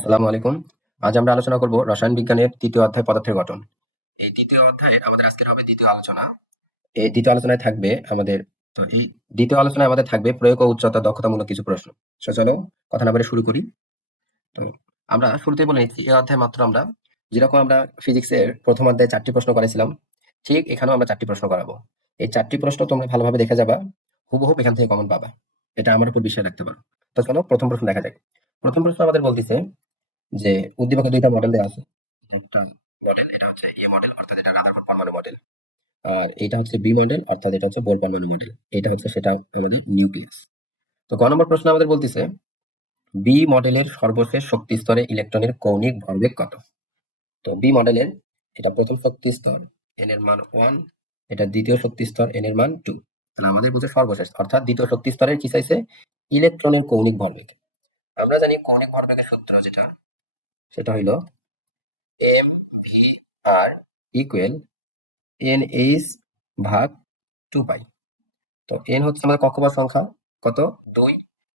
আসসালামু আলাইকুম। আজ আমরা আলোচনা করব রসায়ন বিজ্ঞানের তৃতীয় অধ্যায় পদার্থের গঠন। এই তৃতীয় অধ্যায়ের আমাদের আজকের হবে দ্বিতীয় আলোচনা। এই দ্বিতীয় আলোচনায় থাকবে আমাদের তো এই দ্বিতীয় আলোচনায় আমাদের থাকবে প্রয়োগ ও উচ্চতা দক্ষতামূলক কিছু প্রশ্ন। তো চলো কথা না বলে শুরু করি। তো আমরা শুরুতেই বলে নিচ্ছি এই অধ্যায় মাত্র আমরা যেরকম আমরা ফিজিক্সের প্রথম অধ্যায়ে চারটি প্রশ্ন করেছিলাম ঠিক এখানেও আমরা চারটি প্রশ্ন করাবো। এই চারটি প্রশ্ন তোমরা ভালোভাবে দেখে যাবা হুবহুব এখান থেকে কমন পাবা। এটা আমার উপর বিশ্বাস রাখতে পারো। তো চলো প্রথম প্রশ্ন দেখা যাক। প্রথম প্রশ্ন আমাদের বলতেছে যে উদ্দীপকের দুইটা মডেল দেওয়া আছে। একটা মডেল এটা হচ্ছে এ মডেল অর্থাৎ এটা রাদারফোর্ড পরমাণু মডেল আর এটা হচ্ছে বি মডেল অর্থাৎ এটা হচ্ছে বোর পরমাণু মডেল এটা হচ্ছে সেটা আমাদের নিউক্লিয়াস তো ক নম্বর প্রশ্ন আমাদের বলতেছে বি মডেলের সর্বশেষ শক্তি স্তরে ইলেকট্রনের কৌণিক ভরবেগ কত? তো বি মডেলের এটা প্রথম শক্তি স্তর এন এর মান ওয়ান এটা দ্বিতীয় শক্তি স্তর এন এর মান টু তাহলে আমাদের বুঝে সর্বশেষ, অর্থাৎ দ্বিতীয় শক্তি স্তরের কি চাইছে? ইলেকট্রনের কৌণিক ভরবেগ। আমরা জানি কৌণিক ভরবেগের সূত্র যেটা সেটা হইল M V R equal N H ভাগ টু পাই তো এন হচ্ছে আমাদের কক্ষপথ সংখ্যা কত? দুই।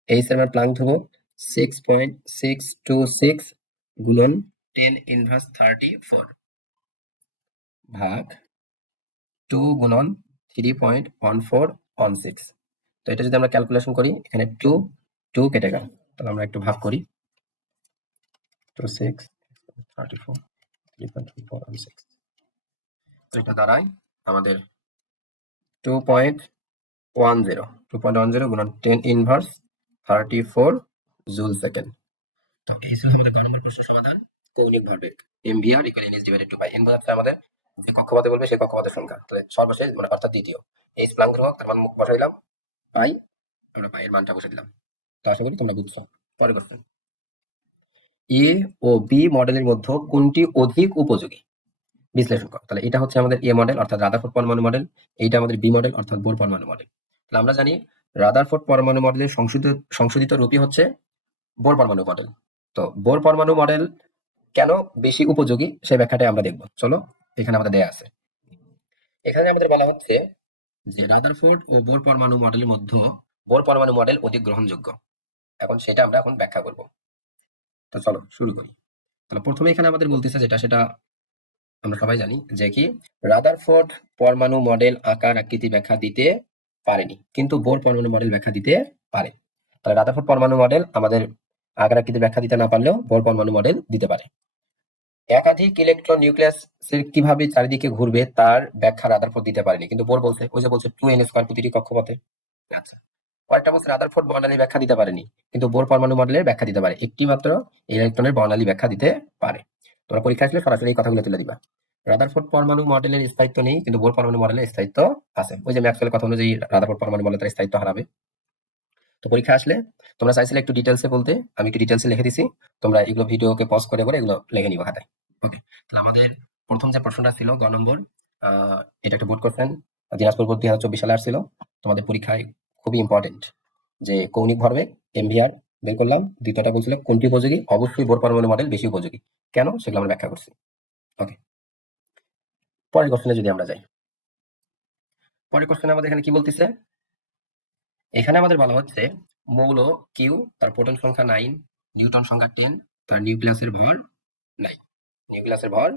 এইচ এর প্লাং ধ্রুবক six point six two six গুণন টেন ইনভার্স থার্টি ফোর ভাগ টু গুণন three point one four one six তো এটা যদি আমরা ক্যালকুলেশন করি এখানে টু টু কেটে গেল। তাহলে আমরা একটু ভাগ করি। Four three point three four one তো এটা দাঁড়ায় আমাদের two point one zero two point one zero গুণন ten inverse thirty four joule second তো এই ছিল আমাদের গ নম্বর প্রশ্ন সমাধান। কৌণিক ভরবেগ M V R equal N divided two pi N বোঝাচ্ছে আমাদের। যে কক্ষপথে বলবে সেই কক্ষপথের সংখ্যা। তাহলে সর্বশেষ মানে অর্থাৎ দ্বিতীয়। এইচ প্লাং ধ্রুবক তার মান বসাইলাম পাই আমরা পাই এর মানটা বসে দিলাম তো আশা করি তোমরা বুঝছ। পরে কোশ্চেন এ ও বি মডেলের মধ্যে কোনটি অধিক উপযোগী? বিশ্লেষণ করো। তাহলে এটা হচ্ছে আমাদের এ মডেল অর্থাৎ রাদারফোর্ড পরমাণু মডেল এইটা আমাদের বি মডেল অর্থাৎ বোর পরমাণু মডেল তাহলে আমরা জানি রাদারফোর্ড পরমাণু মডেলের সংশোধিত সংশোধিত রূপই হচ্ছে বোর পরমাণু মডেল তো বোর পরমাণু মডেল কেন বেশি উপযোগী, সেই ব্যাখ্যাটাই আমরা দেখব। চলো, এখানে আমাদের দেয়া আছে। এখানে আমাদের বলা হচ্ছে যে রাদারফোর্ড ও বোর পরমাণু মডেলের মধ্যে বোর পরমাণু মডেল অধিক গ্রহণযোগ্য এখন সেটা আমরা এখন ব্যাখ্যা করব। তো চলো, শুরু করি। তাহলে প্রথমে এখানে আমাদের বলতেছে যেটা, সেটা আমরা সবাই জানি যে কি রাদারফোর্ড পরমাণু মডেল আকার আকৃতি ব্যাখ্যা দিতে পারেনি, কিন্তু বোর পরমাণু মডেল ব্যাখ্যা দিতে পারে। তাহলে রাদারফোর্ড পরমাণু মডেল আমাদের আকার আকৃতি ব্যাখ্যা দিতে না পারলেও বোর পরমাণু মডেল দিতে পারে। একাধিক ইলেকট্রন নিউক্লিয়াসের কীভাবে চারিদিকে ঘুরবে তার ব্যাখ্যা রাদারফোর্ড দিতে পারেনি, কিন্তু বোর বলছে, ওই যে বলছে টু এন স্কোয়ার প্রতিটি কক্ষপথে। আচ্ছা। কয়েকটা বলছে রাদারফোর্ড বর্ণালী ব্যাখ্যা দিতে পারেনি। কিন্তু বোর পরমাণু মডেলের ব্যাখ্যা দিতে পারে। একটি মাত্র ইলেকট্রনের বর্ণালী ব্যাখ্যা দিতে পারে। তোমরা পরীক্ষা আসলে সরাসরি এই কথাগুলো তুলে দিবা। রাদারফোর্ড পরমাণু মডেলের স্থায়িত্ব নেই, কিন্তু বোর পরমাণু মডেলের স্থায়িত্ব আছে। ওই যে ম্যাক্সওয়েল কথা অনুযায়ী রাদারফোর্ড পরমাণু মডেল তার স্থায়িত্ব হারাবে। তো পরীক্ষা আসলে তোমরা চাইছিলে একটু ডিটেলসে বলতে, আমি একটু ডিটেলসে লিখে দিছি। তোমরা এগুলো ভিডিওকে পজ করে করে এগুলো লিখে নিবা খাতায় ওকে তাহলে আমাদের প্রথম যে প্রশ্নটা ছিল, গ নম্বর এটা একটা বোর্ড কোশ্চেন দিনাজপুর বোর্ড দুই হাজার চব্বিশ সালে আসছিল। তোমাদের পরীক্ষায় খুবই ইম্পর্টেন্ট যে কৌণিক ভরবেগ এমভিআর বের করলাম, দ্বিতীয়টা বলছিল কোনটি উপযোগী? অবশ্যই বোর পরমাণু মডেল বেশি উপযোগী। কেন? সেগুলো আমরা ব্যাখ্যা করছি। ওকে পরের কোশ্চেনে যদি আমরা যাই। পরের কোশ্চেনে আমাদের এখানে কি বলতেছে? এখানে আমাদের বলা হচ্ছে মৌল কিউ তার প্রোটন সংখ্যা নাইন নিউটন সংখ্যা টেন তার নিউক্লিয়াসের ভর নাই নিউক্লিয়াসের ভর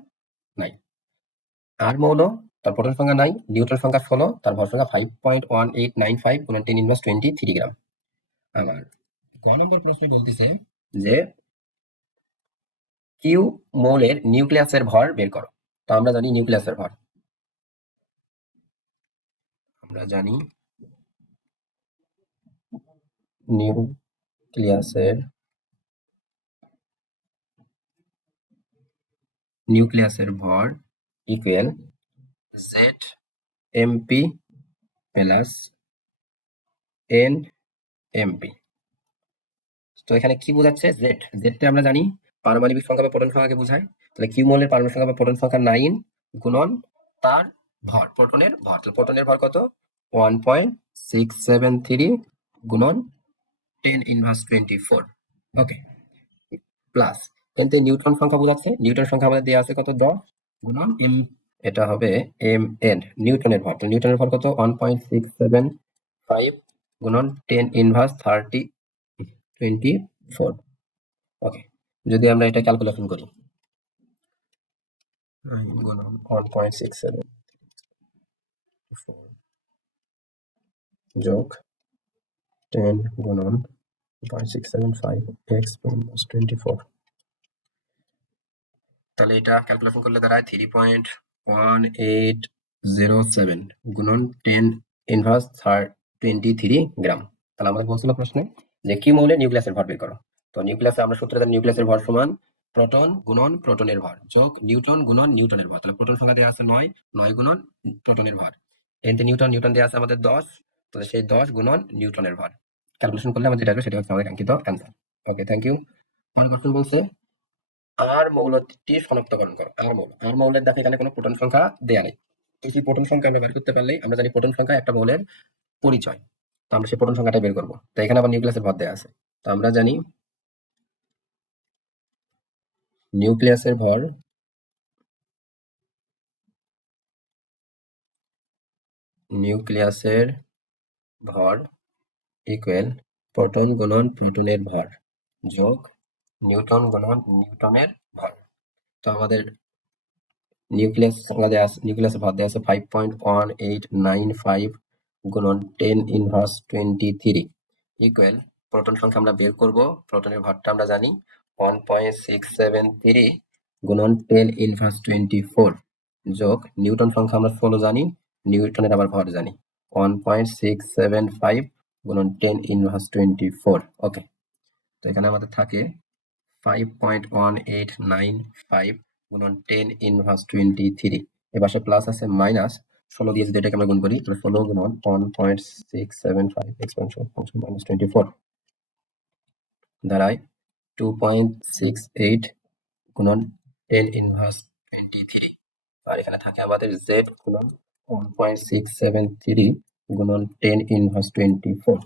নাই আর মৌল তার প্রোটন সংখ্যা নাই নিউটন সংখ্যা ষোলো তার ভর সংখ্যা five point one eight nine five গুণন ten inverse twenty three gram আমার ক নম্বর প্রশ্নে বলতেছে যে কিউ মৌলের নিউক্লিয়াসের ভর বের করো। তো আমরা জানি নিউক্লিয়াসের ভর। আমরা জানি নিউক্লিয়াসের নিউক্লিয়াসের ভর equal Z M P plus N M P তো এখানে কি বোঝাচ্ছে? জেড। জেডটা আমরা জানি পারমাণবিক সংখ্যা বা প্রোটন সংখ্যাকে বোঝায়। তাহলে কিউ মৌলের পারমাণবিক সংখ্যা বা প্রোটন সংখ্যা নাইন গুণন তার ভর, প্রোটনের ভর। তাহলে প্রোটনের ভর কত? One point six seven three গুণন ten inverse twenty four. Okay, plus Newton সংখ্যা বোঝাচ্ছে। নিউটন সংখ্যা আমাদের দেওয়া আছে কত? দশ। গুণন এম এটা হবে এম এন নিউটনের ভর। নিউটনের ভর কত? One point six seven five গুণন ten inverse thirty twenty four okay যদি আমরা এটা ক্যালকুলেশন করি। ওয়ান পয়েন্ট সিক্স সেভেন যোগ টেন গুণন point six seven five X twenty four তাহলে এটা ক্যালকুলেশন করলে দাঁড়ায় three point one eight zero seven গুণন ten inverse twenty three gram তাহলে আমাদের বলছিল প্রশ্নে যে কি মৌলে নিউক্লিয়াসের ভর বের করো? তো নিউক্লিয়াসে আমরা সূত্রে জানি নিউক্লিয়াসের ভর সমান প্রোটন গুণন প্রোটনের ভর। যোগ নিউটন গুণন নিউটনের ভর। তাহলে প্রোটন সংখ্যা দেওয়া আছে নয় নয় গুণন প্রোটনের ভর। এতে নিউটন নিউটন দেওয়া আছে আমাদের দশ তাহলে সেই দশ গুণন নিউটনের ভর। ক্যালকুলেশন করলে আমাদের যেটা সেটা হচ্ছে আমাদের কাঙ্ক্ষিত অ্যান্সার ওকে থ্যাংক ইউ পরের কোশ্চেন বলছে আর মৌলটি শনাক্তকরণ করো, আর মৌল, আর মৌলের দেখে এখানে কোনো প্রোটন সংখ্যা দেয়া নেই। তো সেই প্রোটন সংখ্যা আমরা বের করতে পারলেই আমরা জানি প্রোটন সংখ্যা একটা মৌলের পরিচয়। তো আমরা সেই প্রোটন সংখ্যাটা বের করব। তো এখানে আবার নিউক্লিয়াসের ভর দেওয়া আছে। তো আমরা জানি নিউক্লিয়াসের ভর নিউক্লিয়াসের ভর ইকুয়াল প্রোটন গুণন প্রোটনের ভর যোগ নিউটন গুণন নিউটনের ভর। তো আমাদের নিউক্লিয়াস সংখ্যা দেওয়া আছে নিউক্লিয়াসের ভর দেওয়া আছে five point one eight nine five গুণন ten inverse twenty three equal proton সংখ্যা আমরা বের করব। প্রোটনের ভরটা আমরা জানি one point six seven three গুণন টেন ইনভার্স টোয়েন্টি ফোর যোগ নিউটন সংখ্যা আমরা ষোলো জানি, নিউটনের আবার ভর জানি। One point six seven five গুণন ten inverse twenty four okay তো এখানে আমাদের থাকে five point one eight nine five গুণন ten inverse twenty three A plus আছে মাইনাস ষোলো দিয়ে যদি এটাকে আমরা গুণ করি, তাহলে ষোলো গুণন one point six seven five expansion function minus twenty four দাঁড়ায় টু পয়েন্ট সিক্স এইট গুণন টেন ইনভার্স টোয়েন্টি থ্রি আর এখানে থাকে আমাদের জেড গুণন one point six seven three গুণন ten inverse twenty four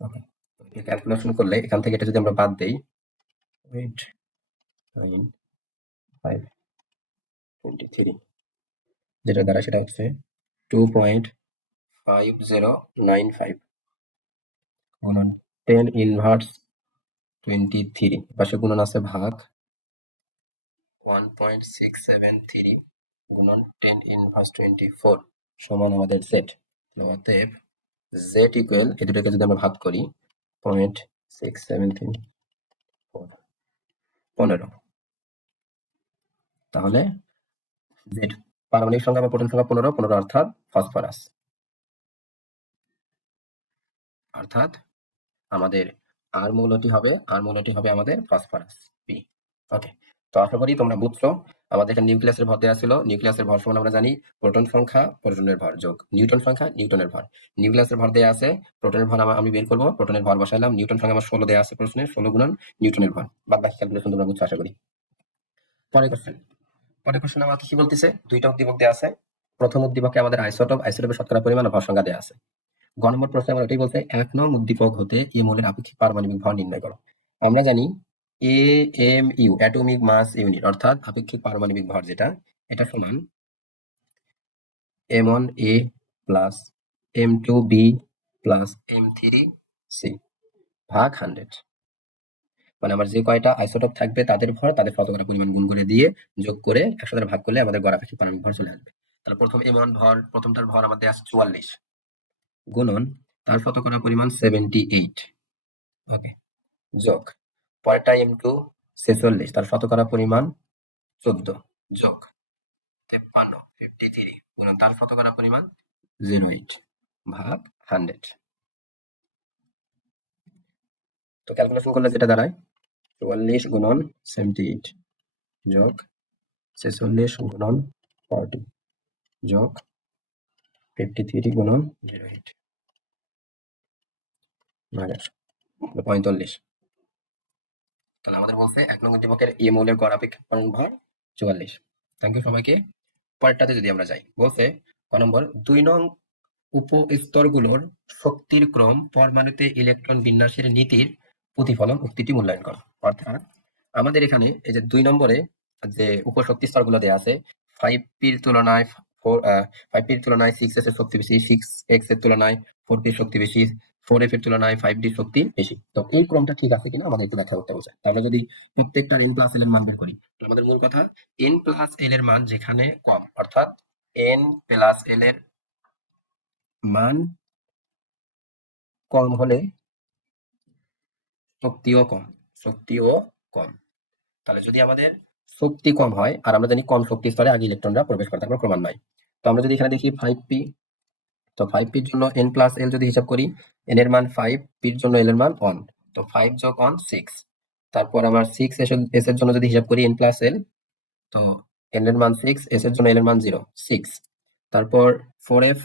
okay calculation করলে এখান থেকে এটা যদি আমরা বাদ দেই eight nine five twenty three যেটা দ্বারা সেটা হচ্ছে two point five zero nine five গুণন টেন ইনভার্স টোয়েন্টি থ্রি পাশে গুণন আছে ভাগ one point six seven three গুণন টেন ইনভার্স টোয়েন্টি ফোর সমান আমাদের জেড অতএব জেড ইকুয়াল এই দুটোকে যদি আমরা ভাগ করি point six seven three four পনেরো। তাহলে জেড পারমাণবিক সংখ্যা বা প্রোটন সংখ্যা পনেরো পনেরো অর্থাৎ ফসফরাস অর্থাৎ আমাদের আর মৌলটি হবে আর মৌলটি হবে আমাদের ফসফরাস পি ওকে তো আশা করি তোমরা বুঝছ। আমাদের এখানে নিউক্লিয়াসের ভর দেওয়া ছিল। নিউক্লিয়াসের ভর সমান আমরা জানি প্রোটন সংখ্যা, প্রোটনের ভর যোগ। নিউটন সংখ্যা, নিউটনের ভর। নিউক্লিয়াসের ভর দেওয়া আছে, প্রোটনের ভর আমি বের করব। প্রোটনের ভর বসাইলাম। নিউটন সংখ্যা আমার ষোলো দেওয়া আছে প্রশ্নে, ষোলো গুণন নিউটনের ভর। বাদ বাকি ক্যালকুলেশন তোমরা বুঝছ, আশা করি। পরের কোশ্চেন পরের কোশ্চেন আমাকে কি বলতেছে? দুইটা উদ্দীপক দেওয়া আছে। প্রথম উদ্দীপকে আমাদের আইসোটপ, আইসোটপের শতকরা পরিমাণ ভর সংখ্যা দেওয়া আছে। গ নম্বর প্রশ্নে আমরা এটাই বলতে এক নং উদ্দীপক হতে এই মৌলের আপেক্ষিক পারমাণবিক ভর নির্ণয় করো। আমরা জানি A M U atomic mass unit অর্থাৎ আপেক্ষিক পারমাণবিক ভর যেটা, এটা সমান M one A plus M two B plus M three C ভাগ হান্ড্রেড মানে আমার যে কয়টা আইসোটপ থাকবে তাদের ভর, তাদের শতকরা পরিমাণ গুণ করে দিয়ে যোগ করে একশো দ্বারা ভাগ করলে আমাদের গড় আপেক্ষিক পারমাণবিক ভর চলে আসবে। তাহলে প্রথম এম ওয়ান ভর প্রথমটার ভর আমাদের আছে চুয়াল্লিশ। গুণন, তার শতকরা পরিমাণ সেভেন্টি এইট ওকে যোগ। পরেরটা এম টু ছেচল্লিশ, তার শতকরা পরিমাণ চোদ্দ, যোগ তেপ্পান্ন ফিফটি থ্রি গুণন তার শতকরা পরিমাণ জিরো এইট ভাগ হান্ড্রেড তো ক্যালকুলেশন করলে যেটা দাঁড়ায়, চুয়াল্লিশ গুণন সেভেন্টি এইট যোগ ছেচল্লিশ গুণন ফর্টি যোগ ফিফটি থ্রি গুণন জিরো এইট পঁয়তাল্লিশ। তাহলে আমাদের বলছে এক নং উদ্দীপকের এ মৌলের গড় আপেক্ষিক পারমাণবিক ভর চুয়াল্লিশ। থ্যাংক ইউ সবাইকে। পরেরটাতে যদি আমরা যাই, বলছে ক নম্বর, দুই নং উপস্তরগুলোর শক্তির ক্রম পরমাণুতে ইলেকট্রন বিন্যাসের নীতির প্রতিফলন উক্তিটি মূল্যায়ন করো। অর্থাৎ আমাদের এখানে এই যে দুই নম্বরে যে উপশক্তি স্তরগুলো দেওয়া আছে ফাইভ পির তুলনায় ফোর ফাইভ পির তুলনায় সিক্স এস এর শক্তি বেশি সিক্স এক্সের তুলনায় ফোর পির শক্তি বেশি ফোর এফ এর তুলনায় ফাইভ ডি শক্তি বেশি। তো এই ক্রমটা ঠিক আছে কিনা আমাদের একটু ব্যাখ্যা করতে আমরা যদি এন প্লাস এল এর মান বের করি আমাদের মূল কথা এন প্লাস এল এর মান যেখানে কম, অর্থাৎ এন প্লাস এল এর মান কম হলে শক্তিও কম শক্তিও কম। তাহলে যদি আমাদের শক্তি কম হয়, আর আমরা জানি কম শক্তি স্তরে আগে ইলেকট্রনরা প্রবেশ করে, তারপর ক্রমান্বয়। তো আমরা যদি এখানে দেখি ফাইভ পি তো ফাইভ পির জন্য এন প্লাস এল যদি হিসাব করি এন এর মান ফাইভ পির জন্য এল এর মান ওয়ান তো ফাইভ যোগ ওয়ান সিক্স তারপর আবার সিক্স এস এর জন্য যদি হিসাব করি এন প্লাস এল তো এন এর মান সিক্স এস এর জন্য এল এর মান জিরো সিক্স তারপর four F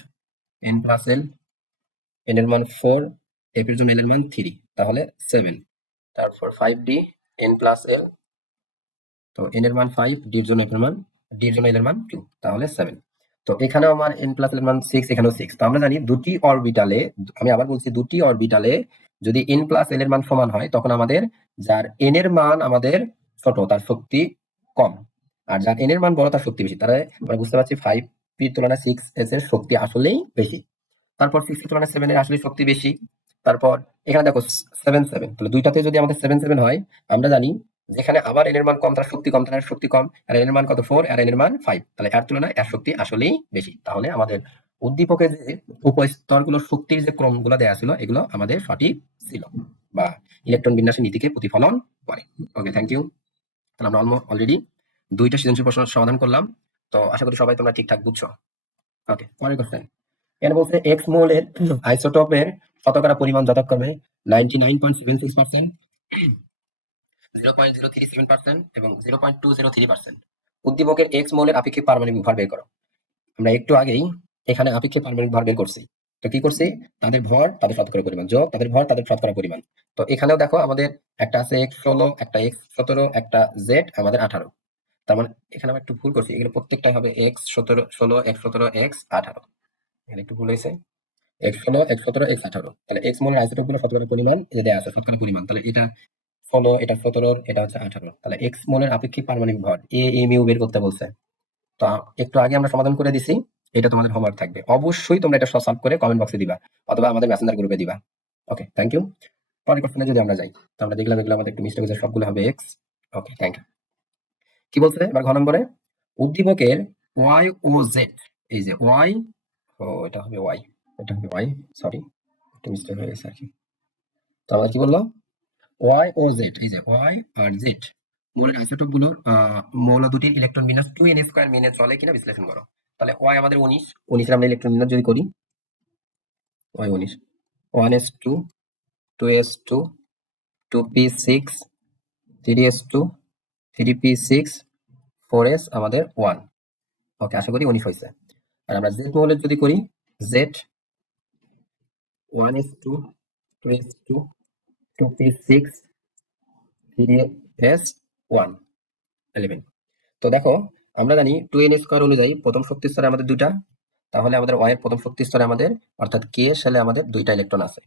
N plus L N এর মান ফোর এফ এর জন্য এল এর মান থ্রি তাহলে সেভেন তারপর five D N plus L তো এন এর মান ফাইভ ডির জন্য এফ এর মান ডির জন্য এল এর মান টু তাহলে সেভেন তো এখানে আমার এন প্লাস এর মান সিক্স এখানেও সিক্স তো আমরা জানি দুটি অরবিটালে আমি আবার বলছি দুটি অরবিটালে যদি এন প্লাস এল এর মান সমান হয়, তখন আমাদের যার এন এর মান আমাদের ছোট, তার শক্তি কম। আর যার এন এর মান বড়, তার শক্তি বেশি। তাহলে আমরা বুঝতে পারছি ফাইভ পির তুলনায় সিক্স এস এর শক্তি আসলেই বেশি। তারপর সিক্স তুলনায় সেভেন এর আসলে শক্তি বেশি। তারপর এখানে দেখো সেভেন সেভেন তাহলে দুইটাতে যদি আমাদের সেভেন সেভেন হয়, আমরা জানি যেখানে আবার এর মান কম তার শক্তি কম তার শক্তি কম আর এর মান কত? ফোর আর এর মান ফাইভ তাহলে এর তুলনায় এর শক্তি আসলেই বেশি। তাহলে আমাদের উদ্দীপকের যে উপস্তরগুলোর শক্তির যে ক্রমগুলো দেওয়া ছিল এগুলো আমাদের সঠিক ছিল বা ইলেকট্রন বিন্যাসের নীতিকে প্রতিফলন করে। ওকে থ্যাংক ইউ তাহলে আমরা অলরেডি দুইটা সৃজনশীল প্রশ্ন সমাধান করলাম। তো আশা করি সবাই তোমরা ঠিকঠাক বুঝছ। ওকে পরের কোশ্চেন এখানে বলছে এক্স মোলের আইসোটোপের শতকরা পরিমাণ যথাক্রমে ninety nine point seven six percent zero point zero three seven percent এবং zero point two zero three percent উদ্দীপকের এক্স মোলের আপেক্ষিক পারমাণবিক ভর বের করো। আমরা একটু আগেই এখানে আপেক্ষিক পারমাণবিক ভর বের করছি। তো কি করছি? তাদের ভর তাদের শতকরা পরিমাণ। যোগ, তাদের ভর, তাদের শতকরা পরিমাণ। তো এখানেও দেখো আমাদের একটা আছে এক্স ষোলো, একটা এক্স সতেরো, একটা জেড আমাদের আঠারো। তার মানে এখানে আমরা একটু ভুল করছি। এগুলো প্রত্যেকটাই হবে এক্স সতেরো, ষোলো এক্স সতেরো এক্স আঠারো। এখানে একটু ভুল হয়েছে। এক্স ষোলো এক্স সতেরো এক্স আঠারো। তাহলে এক্স মোলের আইসোটোপ শতকরা পরিমাণ দেওয়া আছে শতকরা পরিমাণ। তাহলে এটা ষোলো, এটা সতেরোর এটা হচ্ছে আঠারো। তাহলে এক্স মোলের আপেক্ষিক পারমাণবিক ভর এ এম ইউ বের করতে বলছে। তো একটু আগে আমরা সমাধান করে দিছি, এটা তোমাদের হোমওয়ার্ক থাকবে। অবশ্যই তোমরা এটা সলভ করে কমেন্ট বক্সে দিবা, অথবা আমাদের মেসেঞ্জার গ্রুপে দিবা। ওকে থ্যাংক ইউ পরের কোশ্চেনে যদি আমরা যাই, তো আমরা দেখলাম এগুলো আমাদের একটু মিস্টেক হয়েছে, সবগুলো হবে এক্স ওকে থ্যাংক ইউ কি বলছে এবার ঘ নম্বরে? উদ্দীপকের ওয়াই ও জেড এই যে ওয়াই ও, এটা হবে ওয়াই এটা হবে ওয়াই সরি একটু মিস্টেক হয়ে গেছে আর কি। তো আমরা কি বলল ওয়াই ও জেড এই যে ওয়াই আর জেড মৌলের আইসোটোপগুলোর মৌল দুটির ইলেকট্রন বিন্যাস টু এন মেনে চলে কিনা বিশ্লেষণ করো। তাহলে ওয়াই আমাদের উনিশ উনিশের আমরা ইলেকট্রন বিন্যাস যদি করি ওয়াই উনিশ। One S two two S two two P six three S two three P six four S আমাদের ওয়ান ওকে আশা করি উনিশ হয়েছে। আর আমরা জেড মৌলের যদি করি Z one S two two S two two P six three S one eleven তো দেখো, আমরা জানি টু এন স্কোয়ার অনুযায়ী প্রথম শক্তি স্তরে আমাদের দুইটা। তাহলে আমাদের ওয়াই এর প্রথম শক্তি স্তরে আমাদের, অর্থাৎ কে সালে আমাদের দুইটা ইলেকট্রন আছে।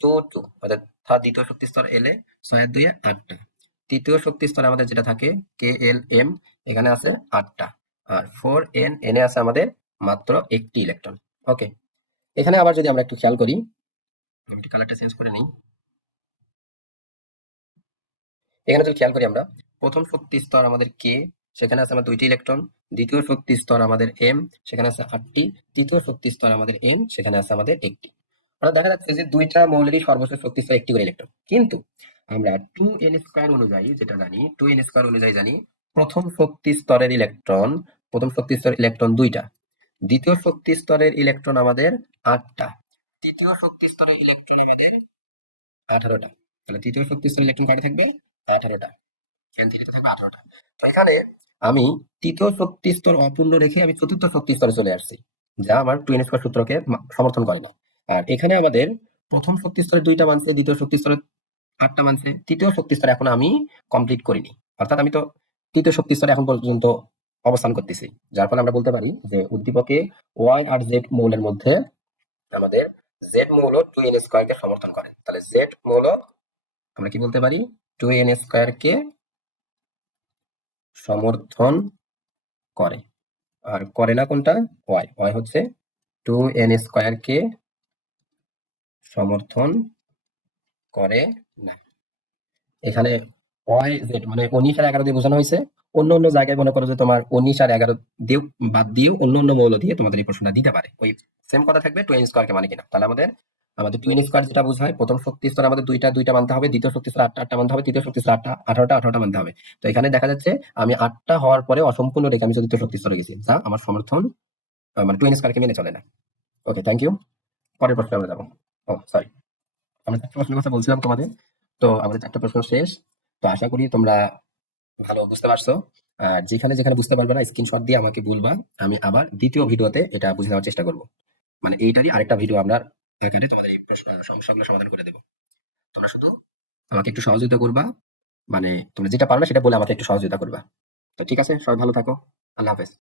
টু টু অর্থাৎ দ্বিতীয় শক্তি স্তর এলে ছয়ের দুইয়ে আটটা। তৃতীয় শক্তি স্তরে আমাদের যেটা থাকে কে এল এম এখানে আছে আটটা। আর ফোর এন এ আছে আমাদের মাত্র একটি ইলেকট্রন ওকে এখানে আবার যদি আমরা একটু খেয়াল করি, আমি কালারটা চেঞ্জ করে নিই। এখানে যদি খেয়াল করি আমরা, প্রথম শক্তি স্তর আমাদের কে সেখানে আছে আমার দুইটি ইলেকট্রন দ্বিতীয় শক্তি স্তর আমাদের এম সেখানে আছে আটটি, তৃতীয় শক্তি স্তর আমাদের এন সেখানে আছে আমাদের একটি। অর্থাৎ দেখা যাচ্ছে যে দুইটা মৌলেরই সর্বোচ্চ শক্তি স্তর একটি করে ইলেকট্রন কিন্তু আমরা টু এন স্কোয়ার অনুযায়ী যেটা জানি টু এন স্কোয়ার অনুযায়ী জানি, প্রথম শক্তি স্তরের ইলেকট্রন প্রথম শক্তি স্তরের ইলেকট্রন দুইটা, দ্বিতীয় শক্তি স্তরের ইলেকট্রন আমাদের আটটা, তৃতীয় শক্তি স্তরের ইলেকট্রন আমাদের আঠারোটা। তাহলে তৃতীয় শক্তি স্তরের ইলেকট্রন কয়টা থাকবে? আঠারোটা। এন থাকবে আঠারোটা। তো এখানে আমি তৃতীয় শক্তি স্তর অপূর্ণ রেখে আমি চতুর্থ শক্তি স্তরে চলে আসছি, যা আমার স্কোয়ার সূত্রকে সমর্থন করে না। আর এখানে আমাদের প্রথম শক্তি স্তরে দুইটা মানছে, দ্বিতীয় শক্তি স্তরে আটটা মানছে, তৃতীয় শক্তি স্তরে এখন আমি কমপ্লিট করিনি। অর্থাৎ আমি তো তৃতীয় শক্তি স্তরে এখন পর্যন্ত অবস্থান করতেছি, যার ফলে আমরা বলতে পারি যে উদ্দীপকে ওয়াই আর জেড মৌলের মধ্যে আমাদের জেড মৌল টু এন স্কোয়ারকে সমর্থন করে। তাহলে জেড মৌল আমরা কি বলতে পারি? টু এন স্কোয়ারকে সমর্থন করে। আর করে না কোনটা? ওয়াই ওয়াই হচ্ছে টু এন স্কোয়ারকে সমর্থন করে না। এখানে ওয়াই জেড মানে উনিশ আর এগারো দিয়ে বোঝানো হয়েছে। অন্য অন্য জায়গায় মনে করো যে তোমার উনিশ আর এগারো দিয়ে বাদ দিয়েও অন্য অন্য মৌল দিয়ে তোমাদের এই প্রশ্নটা দিতে পারে। ওই সেম কথা থাকবে টু এন স্কোয়ারকে মানে কিনা। তাহলে আমাদের আমাদের টু এন স্কোয়ার যেটা বোঝায়, প্রথম শক্তি স্তর আমাদের দুইটা দুইটা মানতে হবে, দ্বিতীয় শক্তি স্তর আটটা আটটা মানতে হবে, তৃতীয় শক্তি স্তর আটটা, আঠারোটা আঠারোটা মানতে হবে। তো এখানে দেখা যাচ্ছে আমি আটটা হওয়ার পরে অসম্পূর্ণ রেখে আমি চতুর্থ শক্তি স্তরে গেছি। যা আমার সমর্থন মানে টু এন স্কোয়ারকে মেনে চলে না। ওকে থ্যাংক ইউ পরের প্রশ্নে আমরা যাব। ও সরি আমরা চারটা প্রশ্নের কথা বলছিলাম তোমাদের। তো আমাদের চারটা প্রশ্ন শেষ। তো আশা করি তোমরা ভালো বুঝতে পারছ। আর যেখানে যেখানে বুঝতে পারবে না স্ক্রিনশট দিয়ে আমাকে বলবা। আমি আবার দ্বিতীয় ভিডিওতে এটা বুঝে নেওয়ার চেষ্টা করব। মানে এইটারই আরেকটা ভিডিও আমরা আকারে তোমাদের এই সমস্যাগুলো সমাধান করে দেবো। তোমরা শুধু আমাকে একটু সহযোগিতা করবা মানে তোমরা যেটা পারবে সেটা বলে আমাকে একটু সহযোগিতা করবা। তো ঠিক আছে, সবাই ভালো থাকো। আল্লাহ হাফেজ।